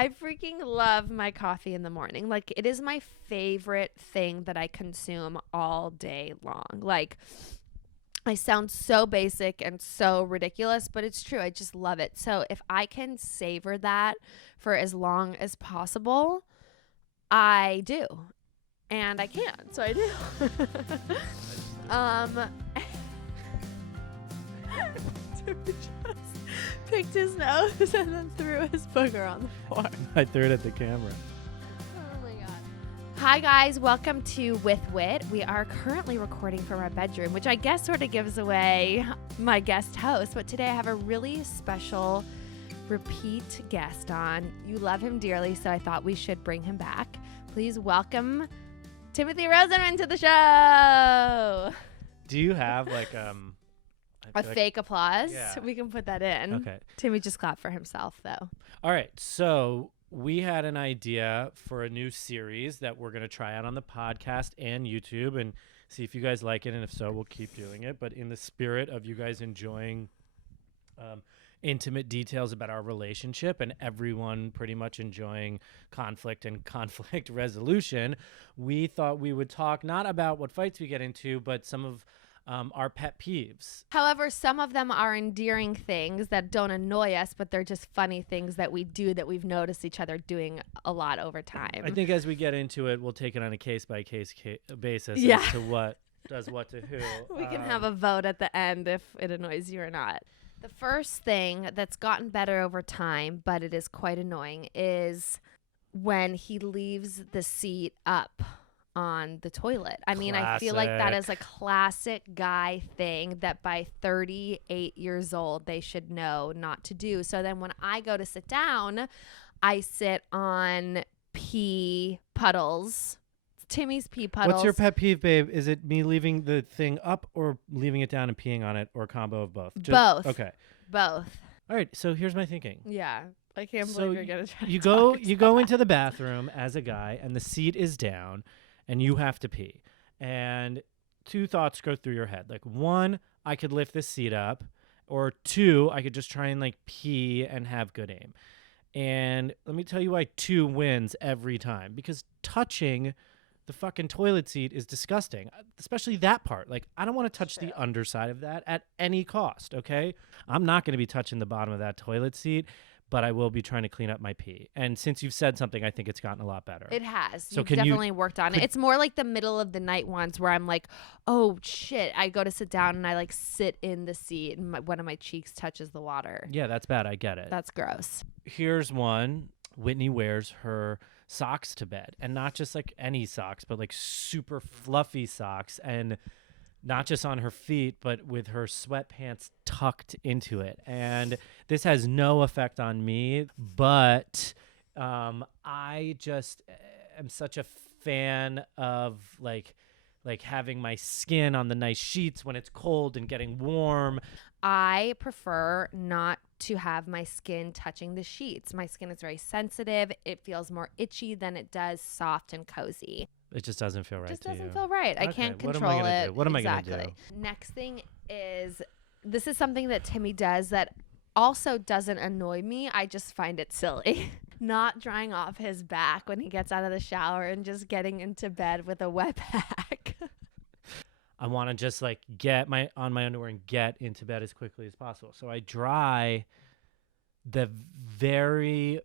I freaking love my coffee in the morning. Like, it is my favorite thing that I consume all day long. Like, I sound so basic and so ridiculous, but it's true. I just love it. So if I can savor that for as long as possible, I do. And I can. So I do. Timmy just picked his nose and then threw his booger on the floor. I threw it at the camera. Oh my god. Hi guys, welcome to With Wit. We are currently recording from our bedroom, which I guess sort of gives away my guest host, but today I have a really special repeat guest on. You love him dearly, so I thought we should bring him back. Please welcome Timothy Rosenman to the show. Do you have like A fake applause? Yeah. We can put that in. Okay. Timmy just clapped for himself, though. All right. So we had an idea for a new series that we're going to try out on the podcast and YouTube and see if you guys like it. And if so, we'll keep doing it. But in the spirit of you guys enjoying intimate details about our relationship and everyone pretty much enjoying conflict and conflict resolution, we thought we would talk not about what fights we get into, but some of our pet peeves. However, some of them are endearing things that don't annoy us, but they're just funny things that we do that we've noticed each other doing a lot over time. I think as we get into it, we'll take it on a case-by-case basis Yeah. as to what does what to who. We can have a vote at the end if it annoys you or not. The first thing that's gotten better over time, but it is quite annoying, is when he leaves the seat up on the toilet. I mean, I feel like that is a classic guy thing that by 38 years old, they should know not to do. So then when I go to sit down, I sit on pee puddles. Timmy's pee puddles. What's your pet peeve, babe? Is it me leaving the thing up or leaving it down and peeing on it, or a combo of both? Both. Okay. Both. All right. So here's my thinking. Yeah. I can't So believe you're going to try to You talk go into the bathroom as a guy, and the seat is down, and you have to pee. And two thoughts go through your head. Like, one, I could lift this seat up, or two, I could just try and like pee and have good aim. And let me tell you why two wins every time. Because touching the fucking toilet seat is disgusting, especially that part. Like, I don't want to touch the underside of that at any cost, okay? I'm not going to be touching the bottom of that toilet seat, but I will be trying to clean up my pee. And since you've said something, I think it's gotten a lot better. It has. So You've can you- definitely worked on it. It's more like the middle of the night ones where I'm like, oh, shit. I go to sit down and I like sit in the seat and one of my cheeks touches the water. Yeah, that's bad. I get it. That's gross. Here's one. Whitney wears her socks to bed, and not just like any socks, but like super fluffy socks, and not just on her feet, but with her sweatpants tucked into it. And this has no effect on me, but I just am such a fan of like having my skin on the nice sheets when it's cold and getting warm. I prefer not to have my skin touching the sheets. My skin is very sensitive. It feels more itchy than it does soft and cozy. It just doesn't feel right Just to you. doesn't feel right. I Okay, can't what am I control gonna it. do? What am I gonna Exactly. Next thing is, this is something that Timmy does that also doesn't annoy me. I just find it silly. Not drying off his back when he gets out of the shower and just getting into bed with a wet pack. I want to just like get on my underwear and get into bed as quickly as possible. So I dry the very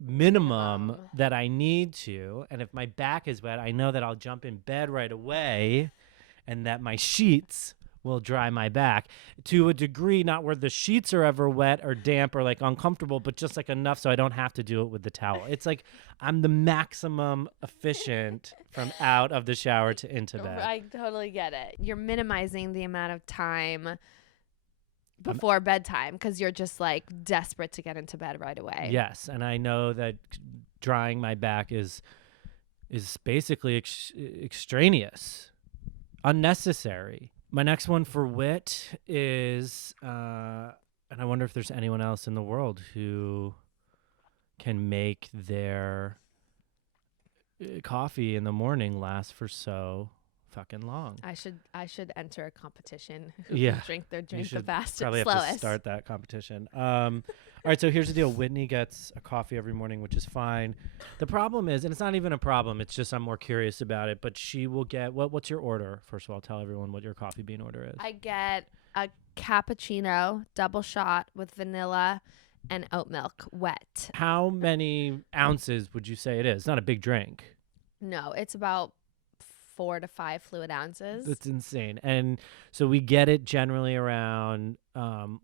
minimum that I need to. And if my back is wet, I know that I'll jump in bed right away and that my sheets will dry my back to a degree, not where the sheets are ever wet or damp or like uncomfortable, but just like enough so I don't have to do it with the towel. It's like I'm the maximum efficient from out of the shower to into bed. I totally get it. You're minimizing the amount of time before bedtime because you're just like desperate to get into bed right away. Yes, and I know that drying my back is basically extraneous, unnecessary. My next one for wit is, and I wonder if there's anyone else in the world who can make their coffee in the morning last for so fucking long. I should enter a competition. Who Yeah. can drink the You should fastest, probably have slowest. to start that competition. All right, so here's the deal. Whitney gets a coffee every morning, which is fine. The problem is, and it's not even a problem, it's just I'm more curious about it, but she will get, what's your order? First of all, tell everyone what your coffee bean order is. I get a cappuccino, double shot with vanilla and oat milk, wet. How many ounces would you say it is? It's not a big drink. No, it's about 4 to 5 fluid ounces. That's insane. And so we get it generally around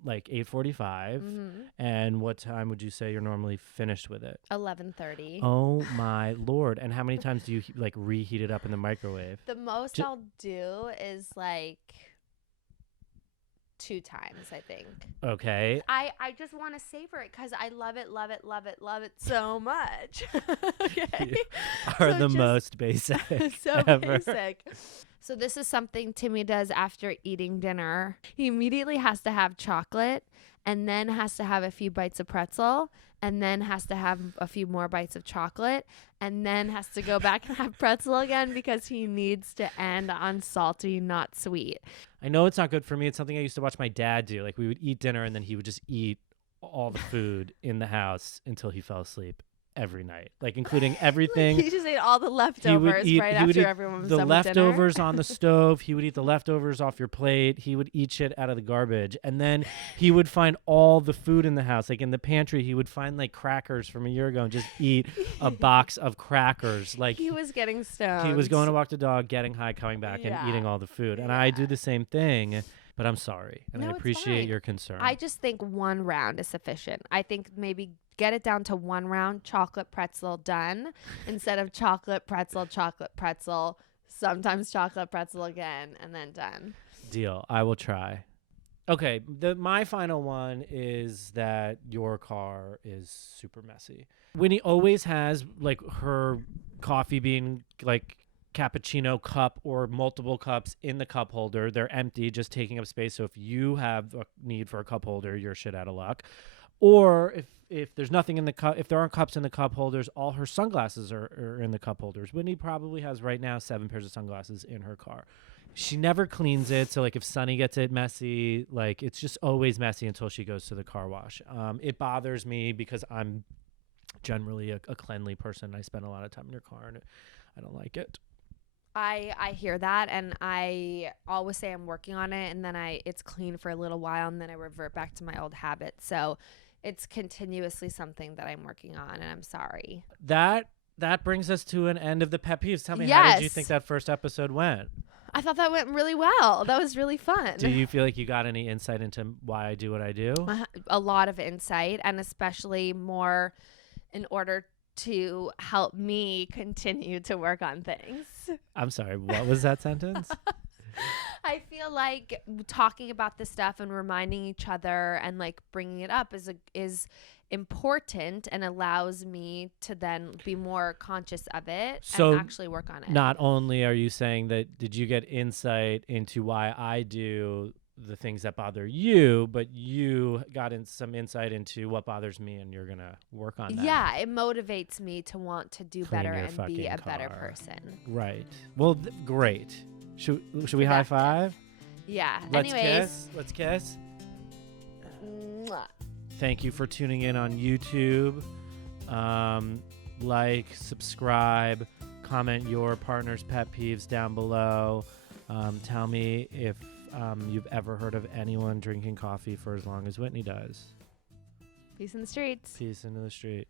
like 8:45. And what time would you say you're normally finished with it? 11:30. Oh my Lord. And how many times do you like reheat it up in the microwave? The most I'll do is like 2 times, I think. Okay. I just want to savor it because I love it so much. Okay. You are So the just- most basic so ever. basic. So this is something Timmy does after eating dinner. He immediately has to have chocolate and then has to have a few bites of pretzel and then has to have a few more bites of chocolate and then has to go back and have pretzel again because he needs to end on salty, not sweet. I know it's not good for me. It's something I used to watch my dad do. Like we would eat dinner and then he would just eat all the food in the house until he fell asleep every night, like including everything. He just ate all the leftovers right after everyone was the done with dinner. leftovers on the stove. He would eat the leftovers off your plate. He would eat shit out of the garbage. And then he would find all the food in the house. Like in the pantry, he would find like crackers from a year ago and just eat a box of crackers. Like He was getting stoned. he was going to walk the dog, getting high, coming back, and eating all the food. And I do the same thing. But I'm sorry, and No, I it's appreciate fine. your concern. I just think 1 round is sufficient. I think maybe get it down to 1 round, chocolate pretzel, done, instead of chocolate pretzel, sometimes chocolate pretzel again, and then done. Deal. I will try. Okay, my final one is that your car is super messy. Whitney always has like her coffee bean like cappuccino cup or multiple cups in the cup holder. They're empty, just taking up space. So if you have a need for a cup holder, you're shit out of luck. Or if there's nothing in the cup, if there aren't cups in the cup holders, all her sunglasses are in the cup holders. Whitney probably has right now 7 pairs of sunglasses in her car. She never cleans it. So like if Sunny gets it messy, like it's just always messy until she goes to the car wash. It bothers me because I'm generally a cleanly person. I spend a lot of time in your car and I don't like it. I hear that, and I always say I'm working on it, and then it's clean for a little while, and then I revert back to my old habits. So it's continuously something that I'm working on, and I'm sorry. That brings us to an end of the pet peeves. Tell me, how did you Yes. think that first episode went? I thought that went really well. That was really fun. Do you feel like you got any insight into why I do what I do? A lot of insight, and especially more in order to help me continue to work on things. I'm sorry, what was that sentence? I feel like talking about this stuff and reminding each other and like bringing it up is important and allows me to then be more conscious of it So and actually work on it. Not only are you saying that, did you get insight into why I do the things that bother you, but you got some insight into what bothers me, and you're gonna work on that. Yeah, it motivates me to want to do Clean better your and be a fucking better car. person. Right. Well, great. Should we high Productive. five? Yeah. Let's Anyways. kiss. Let's kiss. Mwah. Thank you for tuning in on YouTube. Like, subscribe, comment your partner's pet peeves down below. Tell me if you've ever heard of anyone drinking coffee for as long as Whitney does. Peace in the streets. Peace into the street.